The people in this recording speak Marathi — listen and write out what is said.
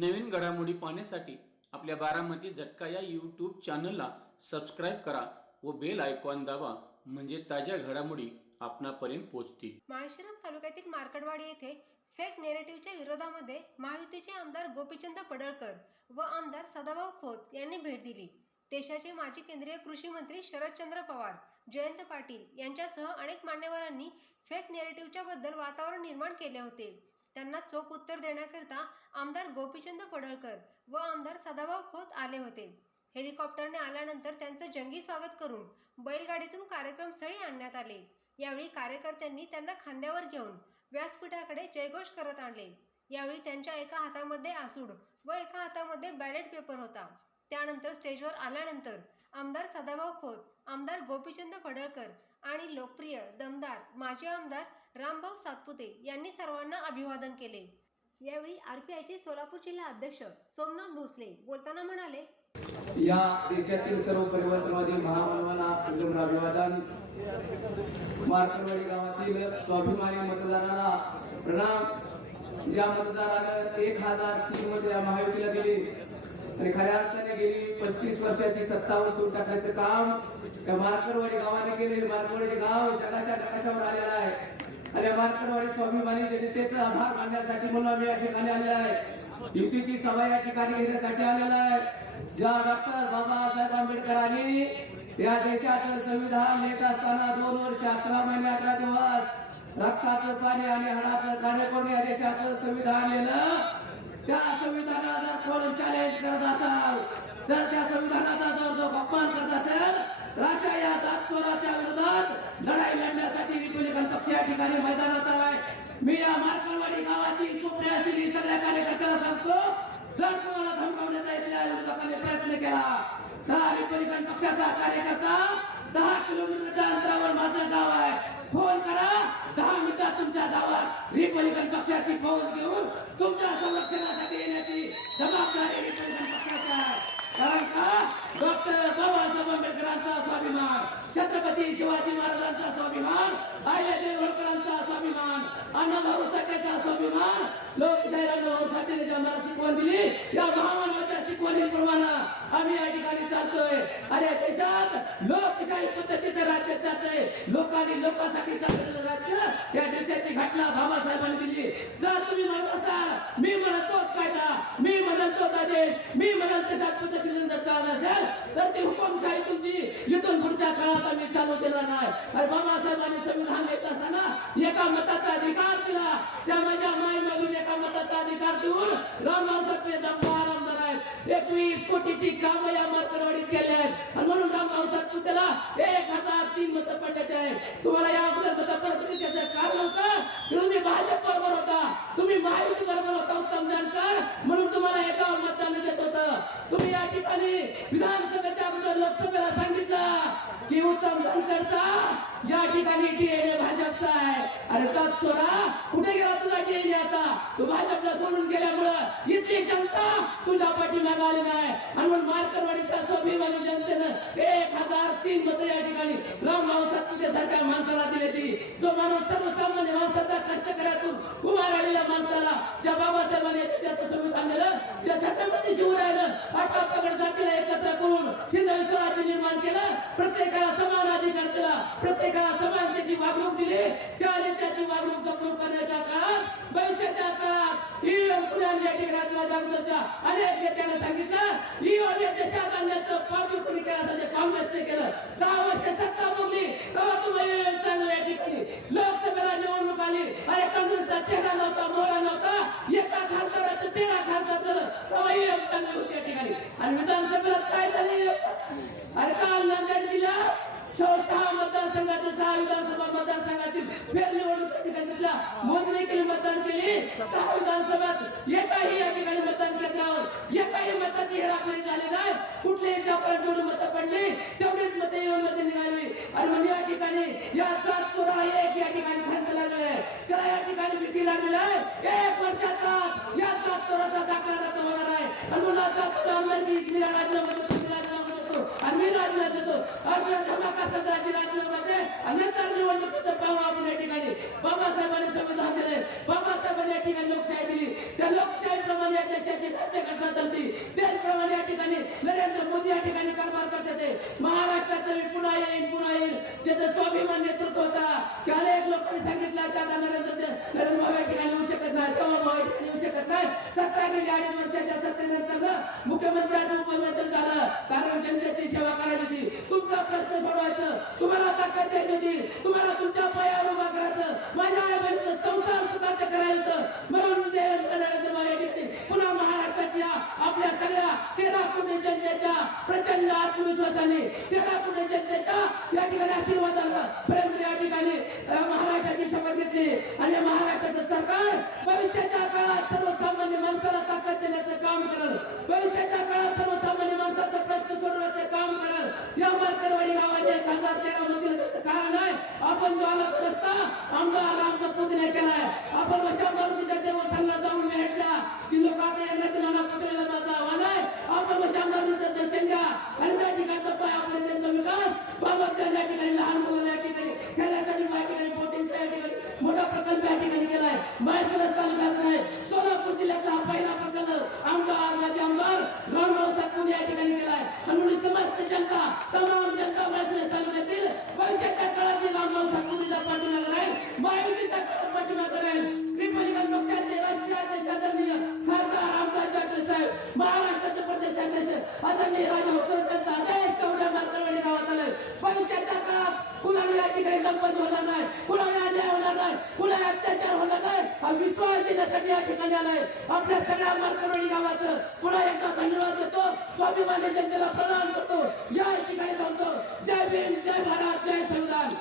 नवीन घडामोडी पाहण्यासाठी आपल्या बारामती झटका या यूट्यूब चॅनलला सबस्क्राईब करा व बेल आयकॉन दाबा म्हणजे ताज्या घडामोडी आपणापर्यंत पोहोचतील. माळशिरस तालुक्यातील मार्कडवाडी येथे फेक नेरेटिव्हच्या विरोधामध्ये महायुतीचे आमदार गोपीचंद पडळकर व आमदार सदाभाऊ खोत यांनी भेट दिली. देशाचे माजी केंद्रीय कृषी मंत्री शरदचंद्र पवार जयंत पाटील यांच्यासह अनेक मान्यवरांनी फेक नेरेटिव्हच्या बद्दल वातावरण निर्माण केले होते. त्यांना चोख उत्तर देण्याकरिता आमदार गोपीचंद पडळकर व आमदार सदाभाऊ खोत आले होते. हेलिकॉप्टरने आल्यानंतर त्यांचं जंगी स्वागत करून बैलगाडीतून कार्यक्रमस्थळी आणण्यात आले. यावेळी कार्यकर्त्यांनी त्यांना खांद्यावर घेऊन व्यासपीठाकडे जयघोष करत आणले. यावेळी त्यांच्या एका हातामध्ये आसूड व एका हातामध्ये बॅलेट पेपर होता. त्यानंतर स्टेजवर आल्यानंतर आमदार सदाभाऊ खोत आमदार गोपीचंद पडळकर आणि लोकप्रिय दमदार माजी आमदार रामभाऊ सातपुते यांनी सर्वांना अभिवादन केले. यावेळी आर पी आयचे सोलापूर जिल्हा अध्यक्ष सोमनाथ भोसले बोलताना म्हणाले या देशातील सर्व परिवर्तनवादी महामानवाला प्रचंड अभिवादन. मार्करवाडी गावातील स्वाभिमानी मतदाराला प्रणाम. ज्या मतदारानं एक हजार तीन मध्ये या महायुतीला दिली आणि खऱ्या अर्थाने गेली पस्तीस वर्षाची सत्तावर तोड टाकण्याचं काम त्या मार्करवाडी गावाने केले. मार्करवाडी गाव जगाच्या नकाशावर आलेला आहे. आणि या मार्करवाडी स्वाभिमानी जनतेचा आभार मानण्यासाठी म्हणून आम्ही या ठिकाणी आलेलो आहे. युतीची सभा या ठिकाणी घेण्यासाठी आलेला आहे. ज्या डॉक्टर बाबासाहेब आंबेडकरांनी या देशाचं संविधान लिहित असताना दोन वर्ष अकरा महिने अकरा दिवस रक्ताचं पाणी आणि हाडाचं कार्य करून या देशाचं संविधान लिहिलं. त्या संविधानाला जर कोण चॅलेंज करत असाल तर त्या संविधानाचा जर जो अपमान करत असेल राशा या जातचोराच्या विरोधात लढाई लढण्यासाठी रिपब्लिकन पक्ष या ठिकाणी मैदानात आलाय. मी या मार्कलवाडी गावातील चोपडे असतील सगळ्या कार्यकर्त्याला सांगतो जर तुम्हाला धमकावण्याचा इथल्या विरोधकांनी प्रयत्न केला तर रिपब्लिकन पक्षाचा कार्यकर्ता दहा किलोमीटरच्या अंतरावर माझं गाव आहे. फोन करा दहा रिपब्लिकन पक्षाची फौज घेऊन तुमच्या संरक्षणासाठी येण्याची जबाबदारी रिपब्लिकन पक्षाची आहे. कारण का? डॉक्टर बाबासाहेब आंबेडकरांचा स्वाभिमान छत्रपती शिवाजी महाराजांचा स्वाभिमान आयले होळकरांचा स्वाभिमान अण्णाभाऊ साठेचा स्वाभिमान लोकशाही अण्णाभाऊ साठेने ज्या मला शिकवण दिली या महामानवाच्या शिकवणीप्रमाणे आम्ही या ठिकाणी चालतोय. अरे देशात लोकशाही पद्धतीचं राज्य चालतंय. लोकांनी लोकांसाठी चाललेलं राज्य या घटना बाबासाहेबांनी दिली. जर तुम्ही म्हणत असाल मी म्हणत तोच कायदा मी म्हणत तोच आदेश मी म्हणत तशाच पद्धतीने जर चालत असेल तर ती हुकुमशाही तुमची इथून पुढच्या काळात आम्ही चालू देणार नाही. अरे बाबासाहेबांनी संविधान देत असताना एका मताचा अधिकार दिला. त्या माझ्या माई बाबूने एका मताचा अधिकार देऊन रामराव सातवे दमदार आमदार आहेत. एकवीस कोटीची कामं या मार्करवाडीत केली आहेत. आणि म्हणून रामराव सातपुतेला एक हजार तीन मतं पडले आहेत. तुम्हाला या अगोदर मतं पडत ठिकाणी डीएनए भाजपचा आहे. अरे जात चोरा कुठे गेला तुझा डीएनए आता? तू भाजपला सोडून गेल्यामुळं इथली जनता तुझ्या पाठीमागे आली नाही आणि म्हणून मारकरवाडीच्या स्वाभिमानी जनतेनं एक हजार तीन मत या ठिकाणी रामभाऊ सातपुते सारख्या माणसाला दिले ती. जो माणूस सर्वसामान्य माणसाचा कष्ट कष्टकऱ्यातून उभा राहिलेल्या माणसाला ज्या बाबासाहेबांनी त्याचं संविधान दिलं ज्या छत्रपती शिवरायानं आठवा पगड जातीला एकत्र करून हिंदवी स्वराज्य प्रत्येकाला समान अधिकार दिला. प्रत्येकाला समान त्याची वागणूक दिली. त्याने त्याची वागणूक जपून करण्याच्या काळात भविष्याच्या काळात ईव्हीएम पुढे अनेक नेत्यांना सांगितलं ही देशात आणण्याचं पावलं कोणी केलं असं ते काँग्रेसने केलं. दहा वर्ष सत्ता भोगली तेव्हा तुम्हाला ईव्हीएम चांगलं या ठिकाणी. लोकसभेला निवडणूक आली. अरे काँग्रेसचा चेहरा मोजणी केली मतदान केली. सहा विधानसभात एकाही या ठिकाणी मतदान केंद्रावर एकाही मताची हेराफेरी झाली नाही. कुठल्याही चापरात जेवढी मतं पडली तेवढीच मतं येऊन मध्ये निघाली. आणि म्हणजे या ठिकाणी या जात चोरा एक या ठिकाणी खंत लागलं आहे. त्याला या ठिकाणी भीती लागलेली आहे. एक वर्षाचा या जात चोराचा दाखला रद्द होणार आहे. आणि म्हणून आज जात चोर आमदारकी इथली राजीनामा देतो, मी राजीनामा देतो. आणि मी राजीनामा देतो. आपल्या धमाकाचा राजीनामा दे. आणि नंतर निवडणुकीचं पाहू आपण या ठिकाणी. बाबा वर्षाच्या ना मुख्यमंत्र्याचं उपमुख्यमंत्री झालं. कारण जनतेची सेवा करायची होती. तुमचा प्रश्न सोडवायचं. तुम्हाला ताकद द्यायची होती. तुम्हाला तुमच्या पायावर उभा करायचं. माझ्या आई बहिणीचं संसार सुखाचं करायचं होतं. म्हणून देवेंद्र नरेंद्र बाबा पुन्हा महाराष्ट्रातल्या आपल्या सगळ्या तेरा कोटी जनतेच्या प्रचंड आत्मविश्वासाने तेरा कोटी जनतेच्या या ठिकाणी आशीर्वादानं पर्यंत या ठिकाणी महाराष्ट्राची शपथ घेतली. आणि महाराष्ट्राचं सरकार भविष्यात आपण जो आला रस्ता. आमदार आमचा पुतण्या केलाय आपण वशा मारुतीच्या देवस्थानला जाऊन अत्याचार होणार नाही. हा विश्वास देण्यासाठी या ठिकाणी आलाय. आपल्या सगळ्या मार्करवाडी गावाचं पुन्हा एकदा धन्यवाद देतो. स्वाभिमानी जनतेला प्रणाम करतो. या ठिकाणी थांबतो. जय भीम जय भारत जय संविधान.